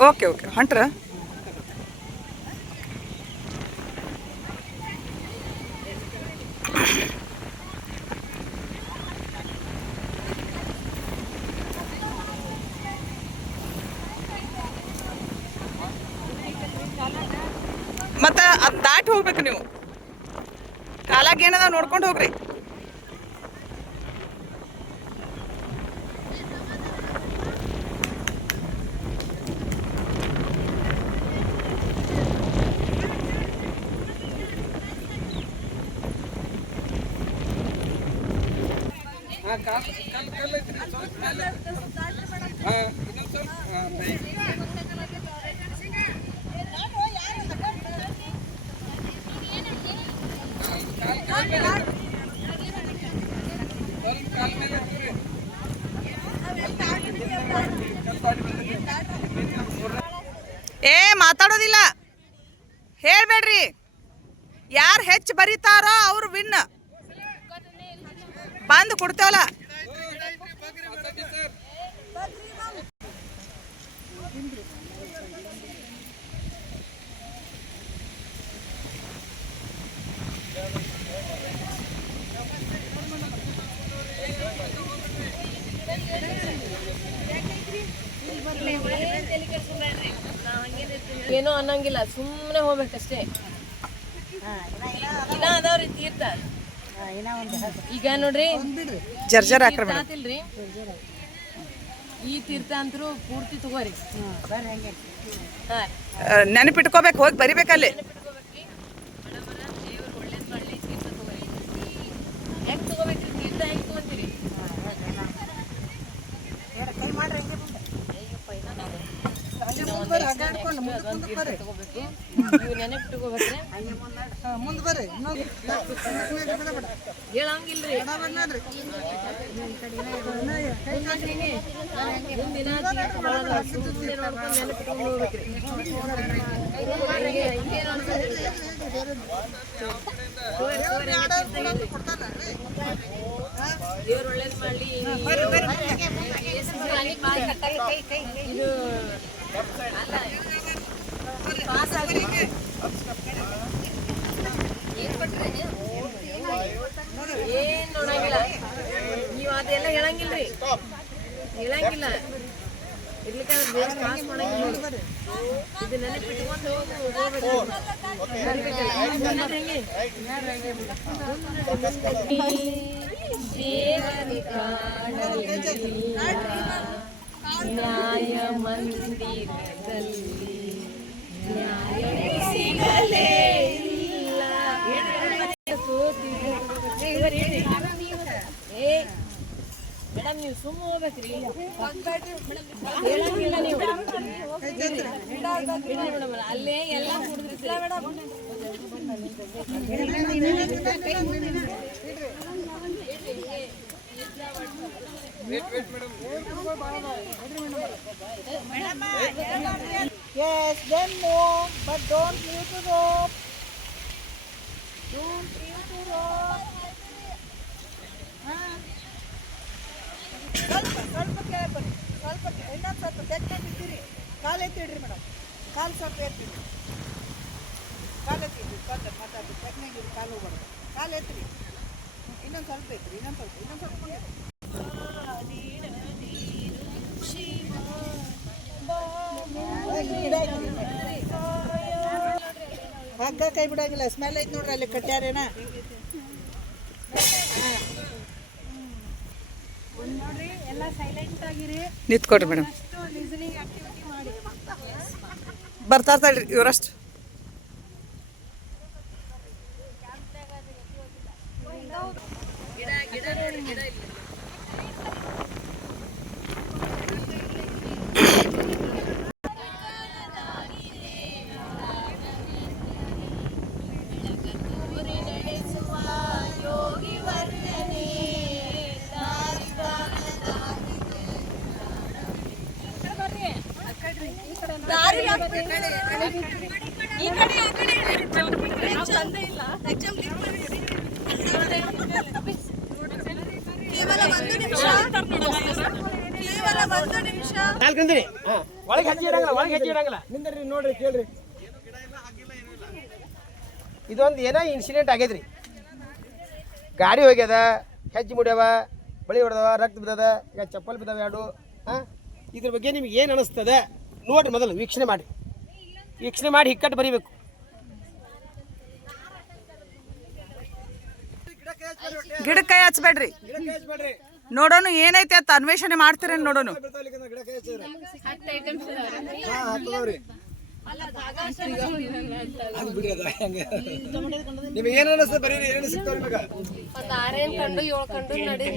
Okay okay ಹೊಂಟ್ರ ಮತ್ತು ಅದು ದಾಟಿ ಹೋಗ್ಬೇಕು ನೀವು ಕಾಲಾಗ ಏನದ ನೋಡ್ಕೊಂಡು ಹೋಗ್ರಿ ಏ ಮಾತಾಡೋದಿಲ್ಲ ಹೇಳ್ಬೇಡ್ರಿ ಯಾರು ಹೆಚ್ಚು ಬರೀತಾರೋ ಅವ್ರು ವಿನ್ ಬಂದು ಕೊಡ್ತೇವಲ್ಲ ಏನೋ ಅನ್ನಂಗಿಲ್ಲ ಸುಮ್ಮನೆ ಹೋಗ್ಬೇಕಷ್ಟೇ ಇನ್ನ ಅದಾವ್ರಿ ತೀರ್ಥ ಈಗ ನೋಡ್ರಿ ಜರ್ಜರ್ ಆತಿಲ್ರಿ ಈ ತೀರ್ಥ ಅಂತರೂ ಪೂರ್ತಿ ತಗೋರಿ ನೆನಪಿಟ್ಕೋಬೇಕು ಹೋಗಿ ಬರಿಬೇಕಲ್ಲಿ ಹೆಂಗ್ ತಗೋಬೇಕ್ರಿ ತೀರ್ಥ ಹೆಂಗ್ ತಗೊಂತೀರಿ ತಗೋಬೇಕು ನೀವು ನೆನಪಿಟ್ಕೋಬೇಕ್ರೆ ಹೇಳಂಗಿಲ್ರಿ ಮುಂದಿನ ಸುಮ್ಮನೆ ನೋಡ್ಕೊಂಡು ನೆನಪಿಟ್ಕೊಂಡು ಹೋಗ್ಬೇಕ್ರಿ ದೇವ್ರ ಒಳ್ಳೇದ್ ಮಾಡ್ಲಿ ಇದು ಏನ್ ನೋಡಂಗಿಲ್ಲ ನೀವು ಅದೆಲ್ಲ ಹೇಳಂಗಿಲ್ರಿ ಹೇಳಂಗಿಲ್ಲ ಇರ್ಲಿಕ್ಕಂದ್ರೆ ಪಾಸ್ ಮಾಡಂಗಿಲ್ಲ ಇದು ನೆನಪಿಟ್ಕೊಂಡು ಹೋಗ್ಬೇಕು ನ್ಯಾಯ ಮಂದಿರದಲ್ಲಿ ನ್ಯಾಯ ಸಿಗಲೇ ಇಲ್ಲ ಮೇಡಮ್ ನೀವು ಸುಮ್ಮ ಹೋಗ್ಬೇಕ್ರಿ ಹೇಳಂಗಿಲ್ಲ ನೀವು ಮೇಡಮ್ ಅಲ್ಲೇ ಎಲ್ಲ ಕುಡಿದ್ರಿ Yes, then move, but don't leave the rope. Don't leave the rope. ಸ್ವಲ್ಪ ಕೆಳಗೆ ಬನ್ನಿ ಸ್ವಲ್ಪ ಇನ್ನೊಂದು ಸ್ವಲ್ಪ ತೆಗ್ದಿದ್ದೀರಿ ಕಾಲು ಎತ್ತಿಡ್ರಿ ಮೇಡಮ್ ಕಾಲು ಸ್ವಲ್ಪ ಎತ್ತಿರಿ ಕಾಲು ಎತ್ತಿಡ್ರಿ ಮಾತಾಡ್ರಿ ತೆಗ್ನಾಗಿರಿ ಕಾಲು ಹೋಗ್ಬಾರ್ದು ಕಾಲು ಎತ್ತಿರಿ ಇನ್ನೊಂದು ಸ್ವಲ್ಪ ಎತ್ತಿರಿ ಇನ್ನೊಂದು ಸ್ವಲ್ಪ ಹಗ್ಗ ಕೈ ಬಿಡಂಗಿಲ್ಲ ಸ್ಮೆಲ್ ಐತಿ ನೋಡ್ರಿ ಅಲ್ಲಿ ಕಟ್ಟ್ಯಾರೇನ ನೋಡ್ರಿ ಎಲ್ಲ ಸೈಲೆಂಟ್ ಆಗಿರಿ ನಿಂತ್ಕೊಡ್ರಿ ಮೇಡಮ್ ಲಿಸನಿಂಗ್ ಆಕ್ಟಿವಿಟಿ ಮಾಡಿ ಬರ್ತಾ ಇರ್ತಾಳ್ರಿ ಇವರಷ್ಟು ಕೇವಲ ಒಂದು ನಿಮಿಷ ನಿಮಿಷ ನಾಲ್ಕಂದಿನಿ ಒಳಗೆ ಹೆಜ್ಜೆ ಇಡಂಗಿಲ್ಲ ಒಳಗೆ ಹೆಜ್ಜೆ ಇಡಂಗಿಲ್ಲ ನಿಂದ್ರಿ ನೋಡ್ರಿ ಕೇಳ್ರಿ ಇದೊಂದು ಏನೋ ಇನ್ಸಿಡೆಂಟ್ ಆಗೈತ್ರಿ ಗಾಡಿ ಹೋಗ್ಯದ ಹೆಜ್ಜೆ ಮುಡ್ಯವ ಬಳಿ ಹೊಡೆದವ ರಕ್ತ ಬಿದ್ದದ ಈಗ ಚಪ್ಪಲ್ ಬಿದ್ದಾವ ಎರಡು ಇದ್ರ ಬಗ್ಗೆ ನಿಮ್ಗೆ ಏನು ಅನಿಸ್ತದೆ ನೋಡ್ರಿ ಮೊದಲು ವೀಕ್ಷಣೆ ಮಾಡಿ ಹಿಕ್ಕಟ್ಟು ಬರೀಬೇಕು ಗಿಡಕ್ಕೆ ಕೈ ಹಚ್ಬೇಡ್ರಿ ನೋಡೋಣ ಏನೈತೆ ಅಂತ ಅನ್ವೇಷಣೆ ಮಾಡ್ತೀರೇನು ನೋಡೋಣ ನಿಮಗೆ ಏನು ಅನಿಸ್ತದೆ ಬರೀ ಏನು ಸಿಗ್ತಾವ ನಿಮಗೆ ಒಂದು 6 ಕಂಡು 7 ಕಂಡು ನಡಿ